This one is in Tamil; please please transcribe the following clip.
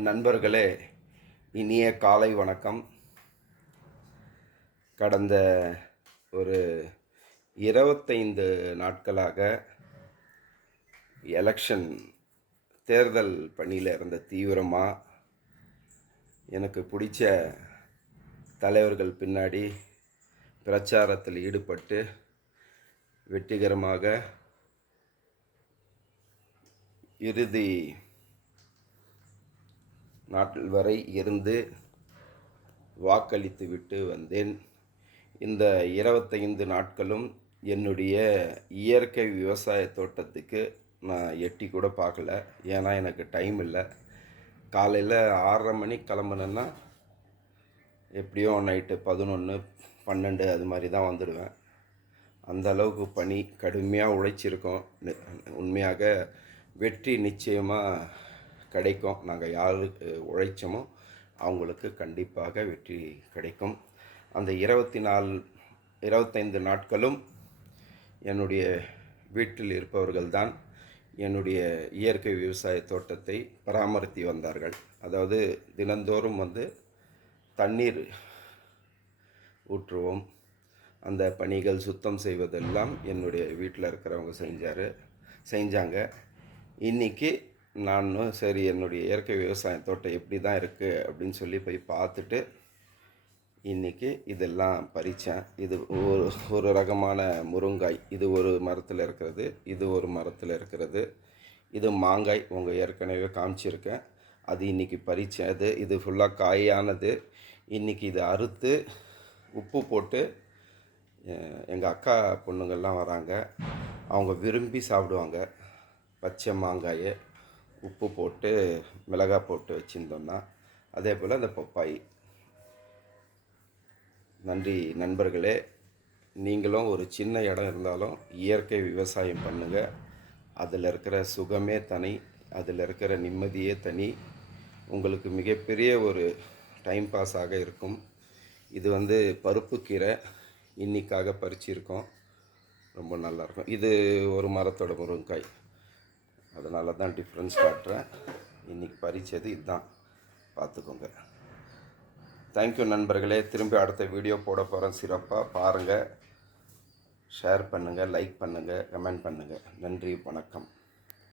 நண்பர்களே, இனிய காலை வணக்கம். கடந்த ஒரு 25 நாட்களாக எலெக்ஷன் தேர்தல் பணியில் இருந்த தீவிரமாக எனக்கு பிடிச்ச தலைவர்கள் பின்னாடி பிரச்சாரத்தில் ஈடுபட்டு வெற்றிகரமாக இறுதி நாட்கள் வரை இருந்து வாக்களித்து விட்டு வந்தேன். இந்த 25 நாட்களும் என்னுடைய இயற்கை விவசாய தோட்டத்துக்கு நான் எட்டி கூட பார்க்கல. ஏன்னா எனக்கு டைம் இல்லை. காலையில் 6:30 மணிக்கு கிளம்புனேன்னா எப்படியோ நைட்டு 11, 12 அது மாதிரி தான் வந்துடுவேன். அந்த அளவுக்கு பணி கடுமையாக உழைச்சிருக்கோம். உண்மையாக வெற்றி நிச்சயமாக கிடைக்கும். நாங்கள் யாருக்கு உழைச்சோமோ அவங்களுக்கு கண்டிப்பாக வெற்றி கிடைக்கும். அந்த 25 நாட்களும் என்னுடைய வீட்டில் இருப்பவர்கள்தான் என்னுடைய இயற்கை விவசாய தோட்டத்தை பராமரித்து வந்தார்கள். அதாவது தினந்தோறும் தண்ணீர் ஊற்றுவோம். அந்த பணிகள் சுத்தம் செய்வதெல்லாம் என்னுடைய வீட்டில் இருக்கிறவங்க செஞ்சாங்க. இன்றைக்கி நானும் சரி என்னுடைய இயற்கை விவசாய தோட்டம் எப்படி தான் இருக்குது அப்படின்னு சொல்லி போய் பார்த்துட்டு இன்றைக்கி இதெல்லாம் பறித்தேன். இது ஒரு ரகமான முருங்காய். இது ஒரு மரத்தில் இருக்கிறது, இது ஒரு மரத்தில் இருக்கிறது. இது மாங்காய் உங்கள் ஏற்கனவே காமிச்சிருக்கேன். அது இன்றைக்கி பறித்தேன். இது ஃபுல்லாக காயானது. இன்றைக்கி இதை அறுத்து உப்பு போட்டு எங்கள் அக்கா பொண்ணுங்கள்லாம் வராங்க. அவங்க விரும்பி சாப்பிடுவாங்க. பச்சை மாங்காயை உப்பு போட்டு மிளகாய் போட்டு வச்சுருந்தோம்னா, அதே போல் அந்த பப்பாய். நன்றி நண்பர்களே. நீங்களும் ஒரு சின்ன இடம் இருந்தாலும் இயற்கை விவசாயம் பண்ணுங்கள். அதில் இருக்கிற சுகமே தனி, அதில் இருக்கிற நிம்மதியே தனி. உங்களுக்கு மிகப்பெரிய ஒரு டைம் பாஸாக இருக்கும். இது பருப்பு கீரை இன்னிக்காக பறிச்சிருக்கோம். ரொம்ப நல்லாயிருக்கும். இது ஒரு மரத்தோட முருங்காய். அதனால தான் டிஃப்ரென்ஸ் காட்டுறேன். இன்றைக்கி பறித்தது இதுதான், பார்த்துக்கோங்க. தேங்க்யூ நண்பர்களே. திரும்பி அடுத்த வீடியோ போட போகிறேன். சிறப்பாக பாருங்கள், ஷேர் பண்ணுங்கள், லைக் பண்ணுங்கள், கமெண்ட் பண்ணுங்கள். நன்றி, வணக்கம்.